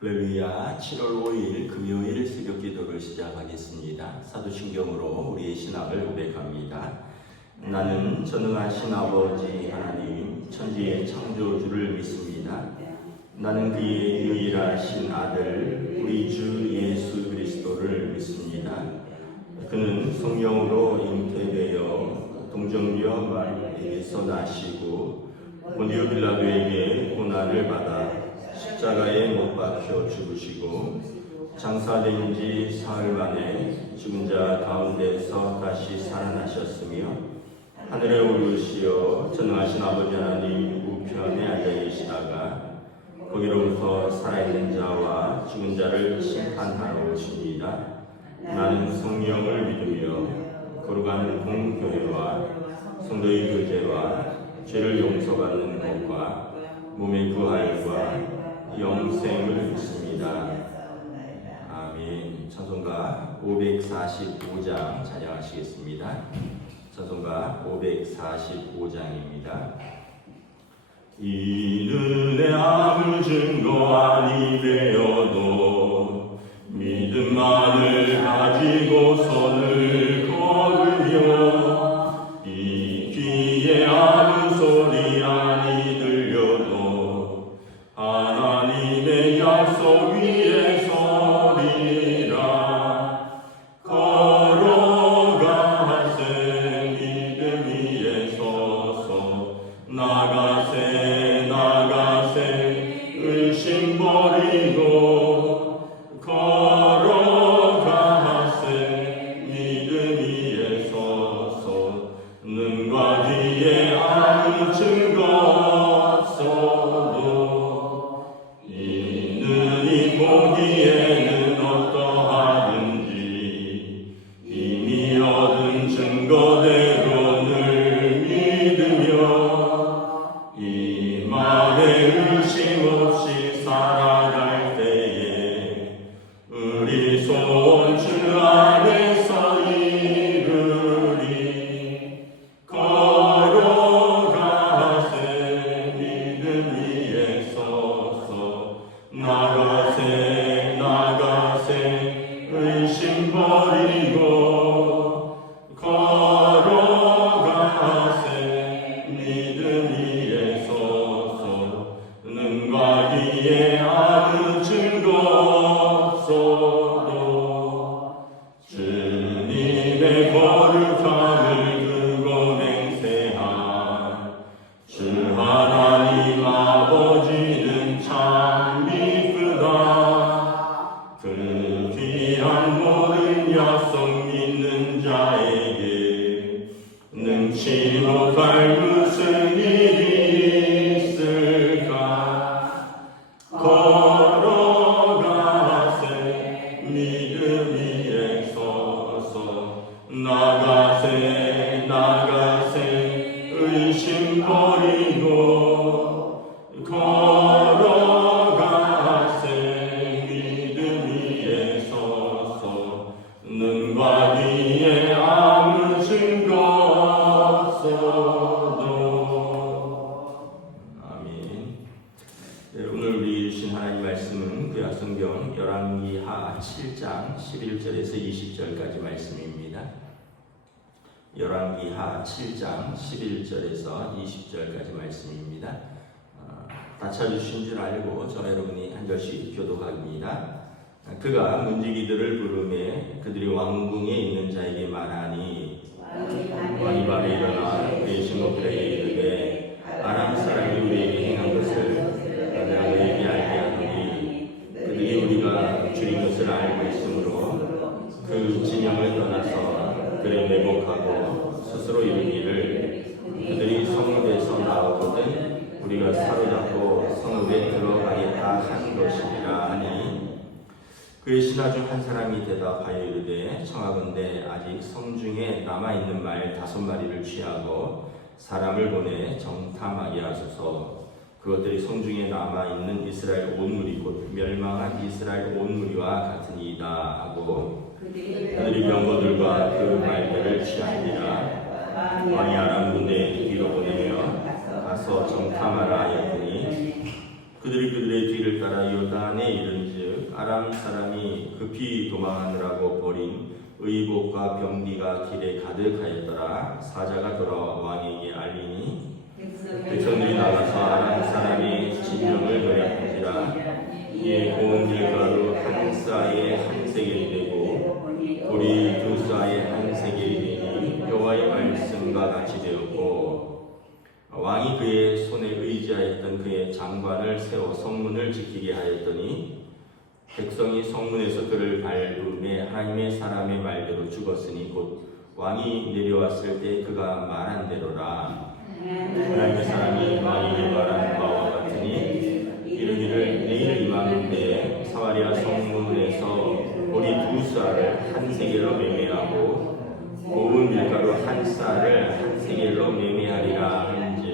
할렐루야. 7월 5일 금요일 새벽 기도를 시작하겠습니다. 사도신경으로 우리의 신앙을 고백합니다. 나는 전능하신 아버지 하나님 천지의 창조주를 믿습니다. 나는 그의 유일하신 아들 우리 주 예수 그리스도를 믿습니다. 그는 성령으로 잉태되어 동정녀 마리아에게서 나시고 본디오 빌라도에게 고난을 받아 십자가에 못 박혀 죽으시고 장사된 지 사흘 만에 죽은 자 가운데서 다시 살아나셨으며 하늘에 오르시어 전능하신 아버지 하나님 우편에 앉아 계시다가 거기로부터 살아있는 자와 죽은 자를 심판하러 오십니다. 나는 성령을 믿으며 거룩한 공교회와 성도의 교제와 죄를 용서받는 것과 몸의 부활과 영생을 믿습니다. 아멘. 찬송가 545장 찬양하시겠습니다. 찬송가 545장입니다. 이는 내 아무 증거 아니 되어도 믿음만을 가지고 선을 걸으며 이 귀에 아무 소리 아니 들려도 하나님의 약속 위에 서리라. 걸어가세 믿음 위에 서서 나가세 나가세 의심 버리고 걸어가세 믿음 위에 서서 눈과 귀에 아무 증거 없어도 이 눈이 보기에는 어떠하든지 이미 얻은 증거대로 늘 믿으며 이 말에 의심 없이 살아갈 때에 우리 소원 주 안에서 이루리. 걸어가세 믿음 위에 서서 나가세 나가세 의심 버리고 걸어가세 믿음 위에 서서 눈과 귀에 아무 증거 없어도 주님의 거룩함을 두고 맹세한 주 하나님 아버지는 참 이쁘다. 그 귀한 모든 약속 믿는 자에게 능치 못할 무슨 일이 있을까. 걸어가세 믿음 위에 서서 나가세 나가세 의심 버리고 걸어가세 믿음 위에 서서 눈과 귀에 아무 증거 없어도. 아멘. 네, 오늘 우리 주신 하나님 말씀은 구약성경 열왕기하 7장 11절에서 20절까지 말씀입니다. 열왕기하 7장 11절에서 20절까지 말씀입니다. 다 찾으신 줄 알고 저 여러분이 한 절씩 교독합니다. 그가 문지기들을 부르매 그들이 왕궁에 있는 자에게 말하니 왕이 밤에 일어나 그의 신복들에게 이르되 아람 사람이 우리에게 행한 것을 내가 너희에게 알게 하노니 그들이 우리가 줄인 것을 알고 있으므로 그 진영을 떠나서 그를 매복하고 스스로 이르기를 그들이 성읍에서 나오거든 우리가 사로잡고 성읍에 들어가겠다 한 것이니라 하니 그의 신하 중 한 사람이 대답하여 이르되 청하건대 아직 성중에 남아있는 말 5마리를 취하고 사람을 보내 정탐하게 하소서. 그것들이 성중에 남아있는 이스라엘 온 무리 곧 멸망한 이스라엘 온 무리와 같으니이다 하고 그들이 병거들과 그 말들을 취하니라. 왕이 아람 군대에 뒤로 보내며 가서 정탐하라 하였더니 그들이 그들의 뒤를 따라 요단에 이른즉 아람 사람이 급히 도망하느라고 버린 의복과 병기가 길에 가득하였더라. 사자가 돌아와 왕에게 알리니 백성들이 나가서 아람 사람이 진영을 노략한지라. 이에 온 밀가루 한 쌀에 한 세겔이 되고 보리 두 쌀에 한 세겔이 되니 여호와의 말씀과 같이 되었고, 왕이 그의 손에 의지하였던 그의 장관을 세워 성문을 지키게 하였더니 백성이 성문에서 그를 밟음에 하나님의 사람의 말대로 죽었으니 곧 왕이 내려왔을 때 그가 말한 대로라. 하나님의 사람이 왕에게 말한 바와 같으니 이르기를 내일 이맘때 사마리아 성문에서 보리 두 쌀을 한 세겔로 매매하고 고운 밀가루 한 쌀을 한 세겔로 매매하리라 한즉,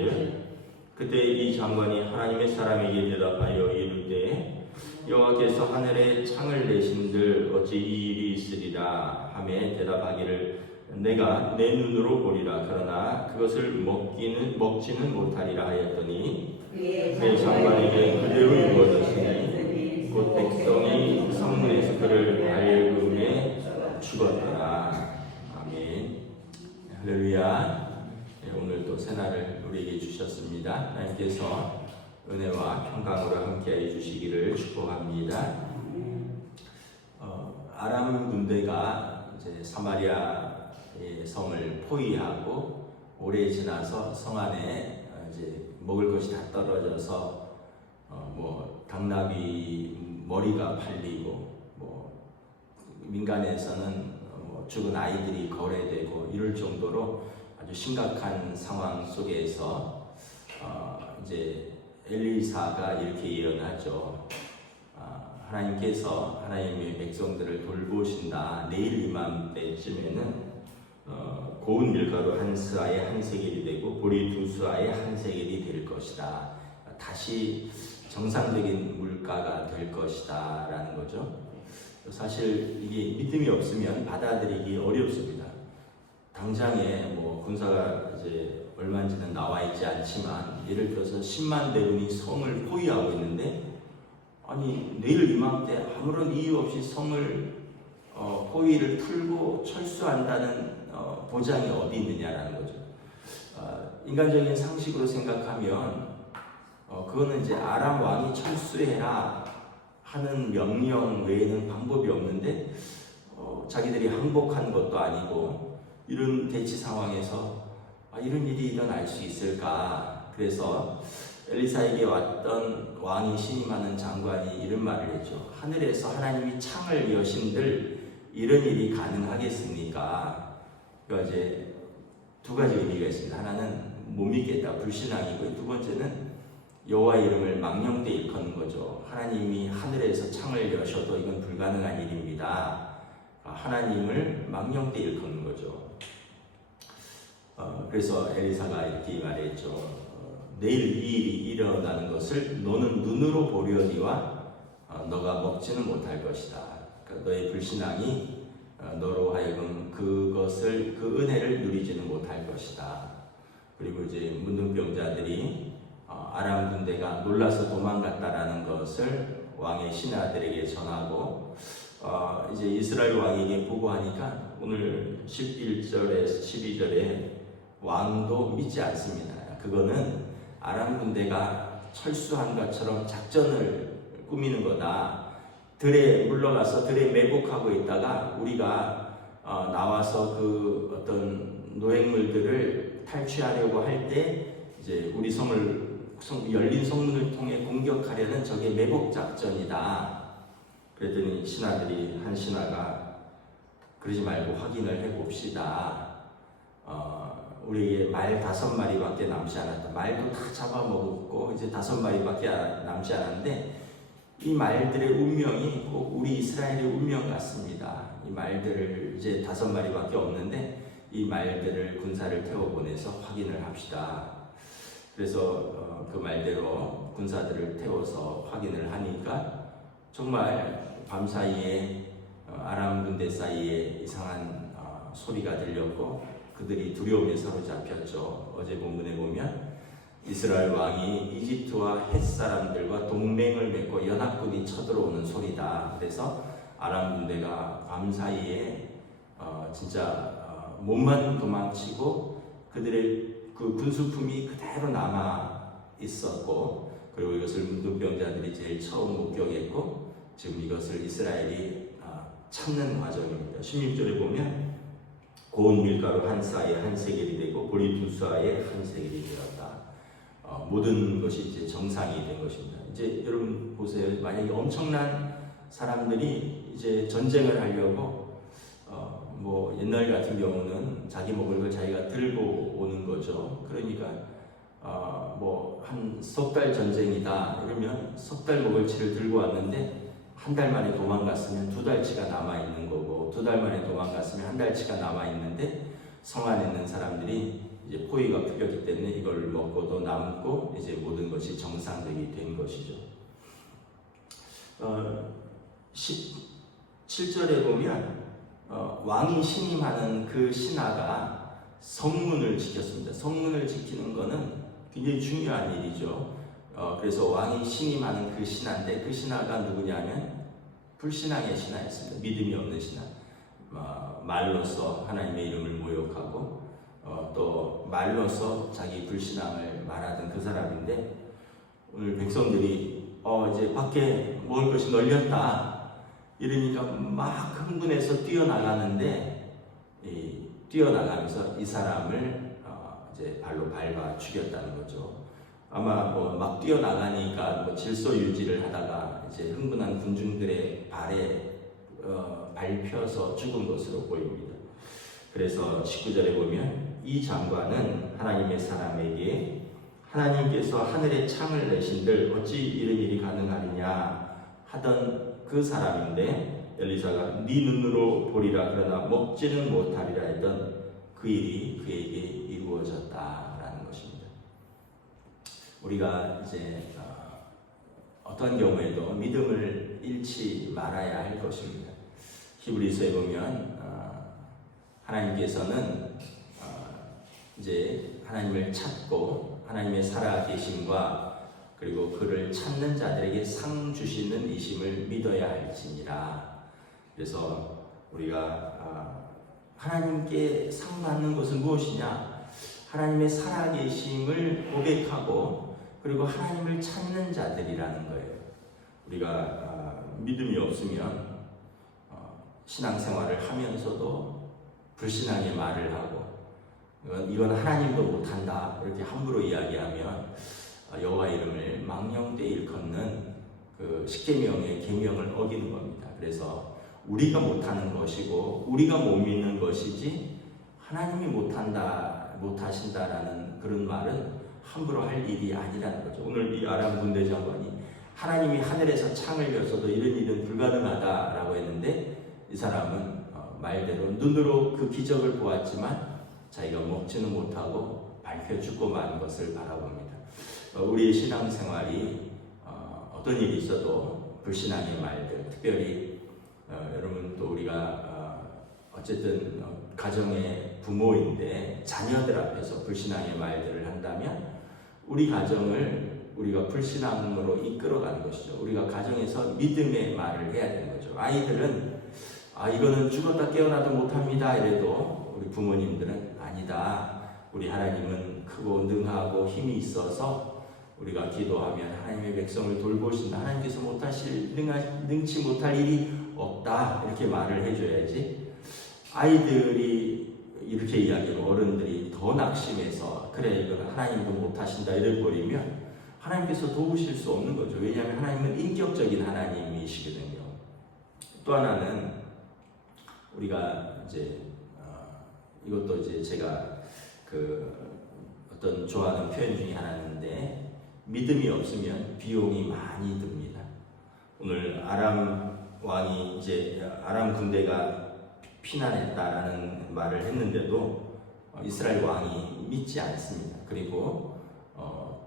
그때 이 장관이 하나님의 사람에게 대답하여 이르되 여호와께서 하늘에 창을 내신들 어찌 이 일이 있으리라 하매 대답하기를 내가 내 눈으로 보리라. 그러나 그것을 먹지는 못하리라 하였더니 그 장관에게 그대로 이루어졌으니 곧 백성이 성문에서 그를 밟음에 죽었더라. 아멘. 할렐루야. 오늘 또 새날을 우리에게 주셨습니다. 하나님께서 은혜와 평강으로 함께해 주시기를 축복합니다. 아람 군대가 이제 사마리아의 성을 포위하고 오래 지나서 성 안에 이제 먹을 것이 다 떨어져서 뭐 당나귀 머리가 팔리고 뭐 민간에서는 죽은 아이들이 거래되고 이럴 정도로 아주 심각한 상황 속에서 이제 엘리사가 이렇게 예언하죠. 하나님께서 하나님의 백성들을 돌보신다. 내일 이맘때쯤에는 고운 밀가루 한 스아에 한 세겔이 되고 보리 두 스아에 한 세겔이 될 것이다. 다시 정상적인 물가가 될 것이다 라는 거죠. 사실 이게 믿음이 없으면 받아들이기 어렵습니다. 당장에 뭐 군사가 이제 얼마인지는 나와 있지 않지만 예를 들어서 10만 대군이 성을 포위하고 있는데, 아니 내일 이맘때 아무런 이유 없이 성을 포위를 풀고 철수한다는 보장이 어디 있느냐라는 거죠. 인간적인 상식으로 생각하면 그거는 이제 아람 왕이 철수해라 하는 명령 외에는 방법이 없는데 자기들이 항복한 것도 아니고 이런 대치 상황에서 이런 일이 일어날 수 있을까? 그래서 엘리사에게 왔던 왕이 신임하는 장관이 이런 말을 했죠. 하늘에서 하나님이 창을 여신들 이런 일이 가능하겠습니까? 그러니까 이제 두 가지 의미가 있습니다. 하나는 못 믿겠다, 불신앙이고, 두 번째는 여호와의 이름을 망령되 일컫는 거죠. 하나님이 하늘에서 창을 여셔도 이건 불가능한 일입니다. 하나님을 망령되 일컫는 거죠. 그래서 엘리사가 이렇게 말했죠. 내일 이 일이 일어나는 것을 너는 눈으로 보려니와 너가 먹지는 못할 것이다. 그러니까 너의 불신앙이 너로 하여금 그것을, 그 은혜를 누리지는 못할 것이다. 그리고 이제 문둥병자들이 아람 군대가 놀라서 도망갔다라는 것을 왕의 신하들에게 전하고 이제 이스라엘 왕에게 보고하니까 오늘 11절에서 12절에 왕도 믿지 않습니다. 그거는 아람 군대가 철수한 것처럼 작전을 꾸미는 거다. 들에 물러가서 들에 매복하고 있다가 우리가 나와서 그 어떤 노획물들을 탈취하려고 할 때 이제 우리 열린 성문을 통해 공격하려는 저게 매복 작전이다. 그랬더니 신하들이 한 신하가 그러지 말고 확인을 해봅시다. 우리에게 말 5마리밖에 남지 않았다. 말도 다 잡아먹었고 이제 5마리밖에 남지 않았는데 이 말들의 운명이 꼭 우리 이스라엘의 운명 같습니다. 이 말들을 이제 5마리밖에 없는데 이 말들을 군사를 태워보내서 확인을 합시다. 그래서 그 말대로 군사들을 태워서 확인을 하니까 정말 밤사이에 아람 군대 사이에 이상한 소리가 들렸고 그들이 두려움에 사로잡혔죠. 어제 본문에 보면 이스라엘 왕이 이집트와 헷 사람들과 동맹을 맺고 연합군이 쳐들어오는 소리다. 그래서 아람 군대가 밤사이에 진짜 몸만 도망치고 그들의 그 군수품이 그대로 남아 있었고, 그리고 이것을 눈병자들이 제일 처음 목격했고, 지금 이것을 이스라엘이 찾는 과정입니다. 16절에 보면 고운 밀가루 한 쌀에 한 세겔이 되고 보리 두 쌀에 한 세겔이 되었다. 모든 것이 이제 정상이 된 것입니다. 이제 여러분 보세요. 만약에 엄청난 사람들이 이제 전쟁을 하려고 뭐 옛날 같은 경우는 자기 먹을 걸 자기가 들고 오는 거죠. 그러니까 뭐 한 석 달 전쟁이다 이러면 석 달 먹을 치를 들고 왔는데 한 달 만에 도망갔으면 두 달치가 남아 있는 거고, 두 달 만에 도망갔으면 한 달치가 남아 있는데 성 안에 있는 사람들이 이제 포위가 풀렸기 때문에 이걸 먹고도 남고 이제 모든 것이 정상적이 된 것이죠. 17절에 보면 왕이 신임하는 그 신하가 성문을 지켰습니다. 성문을 지키는 것은 굉장히 중요한 일이죠. 그래서 왕이 신임하는 그 신하인데, 그 신하가 누구냐면 불신앙의 신하였습니다. 믿음이 없는 신하. 말로써 하나님의 이름을 모욕하고 또 말로써 자기 불신앙을 말하던 그 사람인데, 오늘 백성들이 이제 밖에 먹을 것이 널렸다 이러니까 막 흥분해서 뛰어나가는데, 뛰어나가면서 이 사람을 이제 발로 밟아 죽였다는 거죠. 아마 뭐 막 뛰어나가니까 뭐 질서 유지를 하다가 이제 흥분한 군중들의 발에 밟혀서 죽은 것으로 보입니다. 그래서 19절에 보면 이 장관은 하나님의 사람에게 하나님께서 하늘에 창을 내신들 어찌 이런 일이 가능하느냐 하던 그 사람인데, 엘리사가 네 눈으로 보리라 그러나 먹지는 못하리라 했던 그 일이 그에게 이루어졌다라는 것입니다. 우리가 이제 어떤 경우에도 믿음을 잃지 말아야 할 것입니다. 히브리서에 보면 하나님께서는 이제 하나님을 찾고 하나님의 살아계심과 그리고 그를 찾는 자들에게 상 주시는 이심을 믿어야 할지니라. 그래서 우리가 하나님께 상 받는 것은 무엇이냐? 하나님의 살아계심을 고백하고 그리고 하나님을 찾는 자들이라는 거예요. 우리가 믿음이 없으면 신앙생활을 하면서도 불신앙의 말을 하고 이건 하나님도 못한다 이렇게 함부로 이야기하면 여호와 이름을 망령되이 일컫는 그 십계명의 계명을 어기는 겁니다. 그래서 우리가 못하는 것이고 우리가 못 믿는 것이지 하나님이 못하신다라는 그런 말은 함부로 할 일이 아니라는 거죠. 오늘 이 아람 군대 장관이 하나님이 하늘에서 창을 여서도 이런 일은 불가능하다라고 했는데, 이 사람은 말대로 눈으로 그 기적을 보았지만 자기가 먹지는 못하고 밟혀 죽고 만 것을 바라봅니다. 우리의 신앙생활이 어떤 일이 있어도 불신앙의 말들, 특별히 여러분 또 우리가 어쨌든 가정의 부모인데 자녀들 앞에서 불신앙의 말들을 한다면 우리 가정을 우리가 불신앙으로 이끌어가는 것이죠. 우리가 가정에서 믿음의 말을 해야 되는 거죠. 아이들은 이거는 죽었다 깨어나도 못합니다 이래도 우리 부모님들은 아니다. 우리 하나님은 크고 능하고 힘이 있어서 우리가 기도하면 하나님의 백성을 돌보신다. 하나님께서 능치 못할 일이 없다. 이렇게 말을 해줘야지. 아이들이 이렇게 이야기하면 어른들이 더 낙심해서 그래 이건 하나님도 못하신다 이래버리면 하나님께서 도우실 수 없는 거죠. 왜냐하면 하나님은 인격적인 하나님이시거든요. 또 하나는 우리가 이제 이것도 이제 제가 어떤 좋아하는 표현 중에 하나인데, 믿음이 없으면 비용이 많이 듭니다. 오늘 아람 왕이 이제 아람 군대가 피난했다라는 말을 했는데도 이스라엘 왕이 믿지 않습니다. 그리고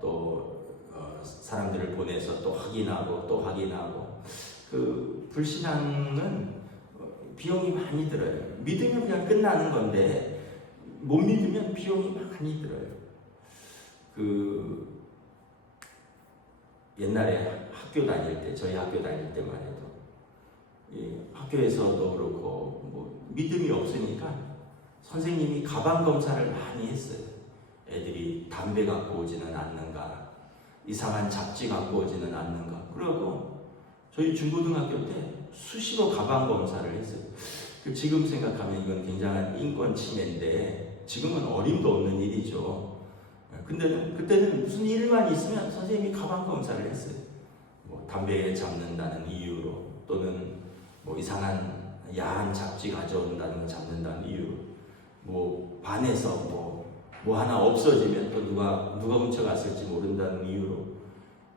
또 사람들을 보내서 또 확인하고 또 확인하고, 그 불신앙은 비용이 많이 들어요. 믿으면 그냥 끝나는 건데 못 믿으면 비용이 많이 들어요. 그 옛날에 학교 다닐 때, 저희 학교 다닐 때만 해도 학교에서도 그렇고 뭐 믿음이 없으니까 선생님이 가방 검사를 많이 했어요. 애들이 담배 갖고 오지는 않는가, 이상한 잡지 갖고 오지는 않는가. 그러고 저희 중고등학교 때 수시로 가방 검사를 했어요. 지금 생각하면 이건 굉장한 인권 침해인데 지금은 어림도 없는 일이죠. 근데 그때는 무슨 일만 있으면 선생님이 가방 검사를 했어요. 뭐 담배 잡는다는 이유로, 또는 뭐 이상한 야한 잡지 가져온다는 거 잡는다는 이유로, 뭐 반에서 뭐 하나 없어지면 또 누가 훔쳐갔을지 모른다는 이유로.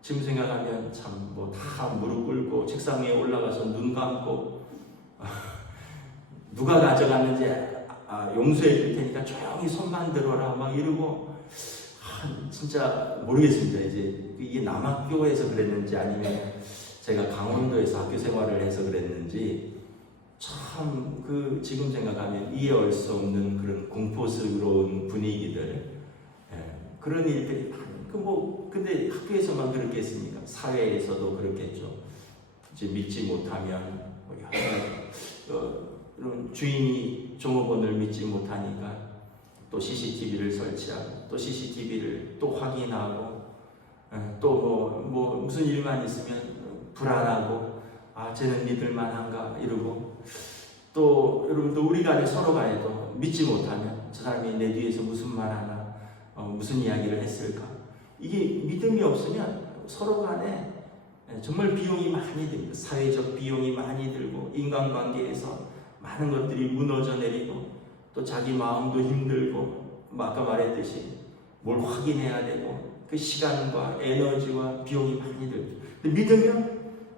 지금 생각하면 참 뭐 다 무릎 꿇고 책상 위에 올라가서 눈 감고 누가 가져갔는지 용서해 줄 테니까 조용히 손만 들어라 막 이러고, 진짜 모르겠습니다. 이제 이게 남학교에서 그랬는지 아니면 제가 강원도에서 학교 생활을 해서 그랬는지 참 지금 생각하면 이해할 수 없는 그런 공포스러운 분위기들, 그런 일들이 근데 학교에서만 그렇겠습니까? 사회에서도 그렇겠죠. 이제 믿지 못하면 이런 주인이 종업원을 믿지 못하니까 또 CCTV를 설치하고 또 CCTV를 또 확인하고, 또 뭐 무슨 일만 있으면 불안하고, 쟤는 믿을 만한가 이러고, 또 여러분도 우리 간에 서로 간에도 믿지 못하면 저 사람이 내 뒤에서 무슨 말 하나, 무슨 이야기를 했을까. 이게 믿음이 없으면 서로 간에 정말 비용이 많이 듭니다. 사회적 비용이 많이 들고, 인간관계에서 많은 것들이 무너져 내리고, 또 자기 마음도 힘들고, 아까 말했듯이 뭘 확인해야 되고, 그 시간과 에너지와 비용이 많이 들죠. 근데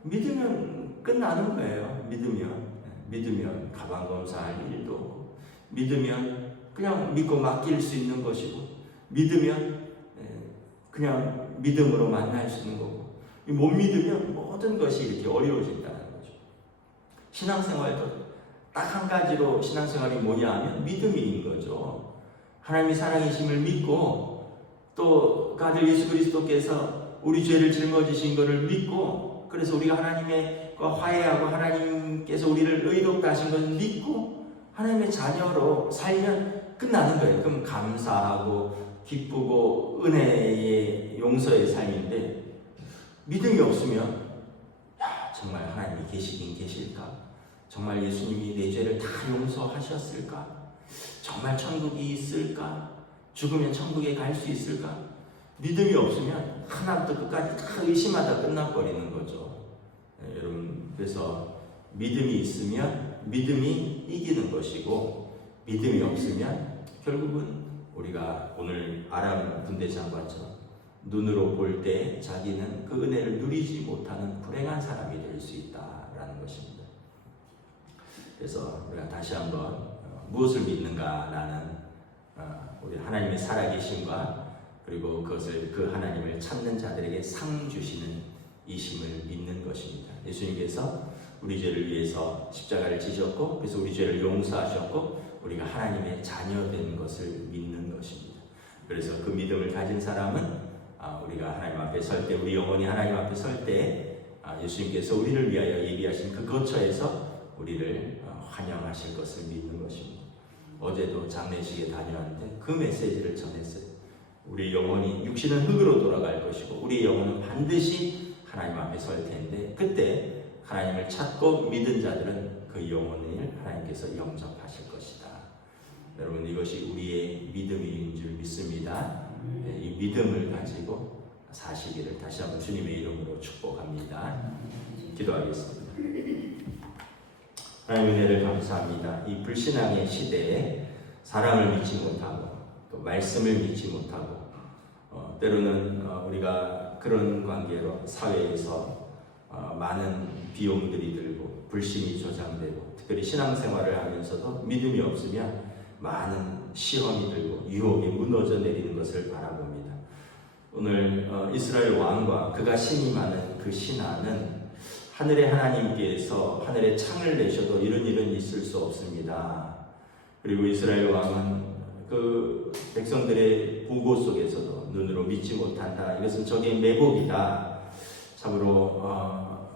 믿으면 끝나는 거예요. 믿으면 가방 검사할 일도 없고, 믿으면 그냥 믿고 맡길 수 있는 것이고, 믿으면 그냥 믿음으로 만날 수 있는 거고, 못 믿으면 모든 것이 이렇게 어려워진다는 거죠. 신앙생활도 딱 한 가지로 신앙생활이 뭐냐 하면 믿음인 거죠. 하나님이 사랑이심을 믿고, 또 그 아들 예수 그리스도께서 우리 죄를 짊어지신 것을 믿고, 그래서 우리가 하나님과 화해하고 하나님께서 우리를 의롭다 하신 것을 믿고 하나님의 자녀로 살면 끝나는 거예요. 그럼 감사하고 기쁘고 은혜의 용서의 삶인데, 믿음이 없으면 정말 하나님이 계시긴 계실까? 정말 예수님이 내 죄를 다 용서하셨을까? 정말 천국이 있을까? 죽으면 천국에 갈 수 있을까? 믿음이 없으면 하나부터 끝까지 다 의심하다 끝나버리는 거죠. 여러분, 그래서 믿음이 있으면 믿음이 이기는 것이고, 믿음이 없으면 결국은 우리가 오늘 아람 군대 장관처럼 눈으로 볼 때 자기는 그 은혜를 누리지 못하는 불행한 사람이 될 수 있다라는 것입니다. 그래서 우리가 다시 한번 무엇을 믿는가라는 우리 하나님의 살아계심과, 그리고 그것을 그 하나님을 찾는 자들에게 상 주시는 이심을 믿는 것입니다. 예수님께서 우리 죄를 위해서 십자가를 지셨고, 그래서 우리 죄를 용서하셨고, 우리가 하나님의 자녀된 것을 믿는 것입니다. 그래서 그 믿음을 가진 사람은 우리가 하나님 앞에 설 때, 우리 영혼이 하나님 앞에 설 때 예수님께서 우리를 위하여 예비하신 그 거처에서 우리를 환영하실 것을 믿는 것입니다. 어제도 장례식에 다녀왔는데 그 메시지를 전했어요. 우리 영혼이, 육신은 흙으로 돌아갈 것이고 우리 영혼은 반드시 하나님 앞에 설 텐데, 그때 하나님을 찾고 믿은 자들은 그 영혼을 하나님께서 영접하실 것이다. 여러분, 이것이 우리의 믿음인 줄 믿습니다. 이 믿음을 가지고 사시기를 다시 한번 주님의 이름으로 축복합니다. 기도하겠습니다. 하나님 은혜를 감사합니다. 이 불신앙의 시대에 사랑을 믿지 못하고 또 말씀을 믿지 못하고, 때로는 우리가 그런 관계로 사회에서 많은 비용들이 들고 불신이 조장되고, 특별히 신앙생활을 하면서도 믿음이 없으면 많은 시험이 들고 유혹이 무너져 내리는 것을 바라봅니다. 오늘 이스라엘 왕과 그가 신임하는 그 신하는 하늘의 하나님께서 하늘에 창을 내셔도 이런 일은 있을 수 없습니다. 그리고 이스라엘 왕은 그 백성들의 부고 속에서도 눈으로 믿지 못한다. 이것은 적의 매복이다. 참으로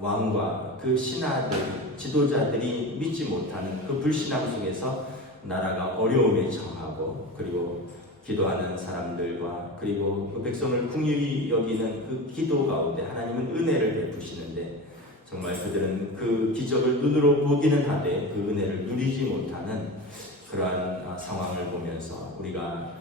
왕과 그 신하들, 지도자들이 믿지 못하는 그 불신앙 속에서 나라가 어려움에 처하고, 그리고 기도하는 사람들과 그리고 그 백성을 긍휼히 여기는 그 기도 가운데 하나님은 은혜를 베푸시는데, 정말 그들은 그 기적을 눈으로 보기는 하되 그 은혜를 누리지 못하는 그러한 상황을 보면서 우리가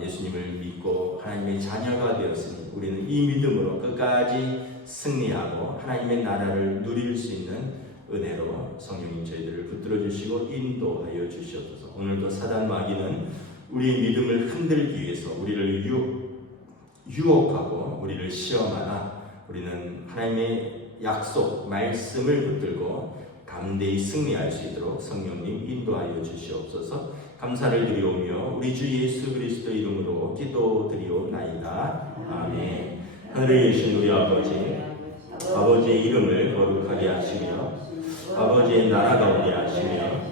예수님을 믿고 하나님의 자녀가 되었으니 우리는 이 믿음으로 끝까지 승리하고 하나님의 나라를 누릴 수 있는 은혜로 성령님 저희들을 붙들어 주시고 인도하여 주시옵소서. 오늘도 사단 마귀는 우리의 믿음을 흔들기 위해서 우리를 유혹하고 우리를 시험하나, 우리는 하나님의 약속, 말씀을 붙들고 담대히 승리할 수 있도록 성령님 인도하여 주시옵소서. 감사를 드리오며 우리 주 예수 그리스도 이름으로 기도드리옵나이다. 아멘. 하늘에 계신 우리 아버지의 이름을 거룩하게 하시며 아버지의 나라가 오게 하시며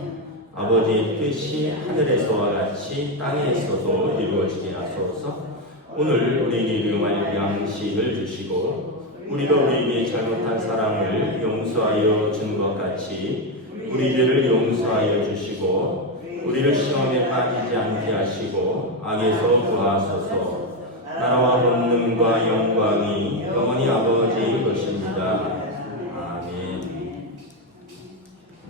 아버지의 뜻이 하늘에서와 같이 땅에서도 이루어지게 하소서. 오늘 우리에게 일용할 양식을 주시고 우리가 우리에게 잘못한 사람을 용서하여 준 것 같이 우리 죄를 용서하여 주시고 우리를 시험에 빠지지 않게 하시고 악에서 구하소서. 나라와 권능과 영광이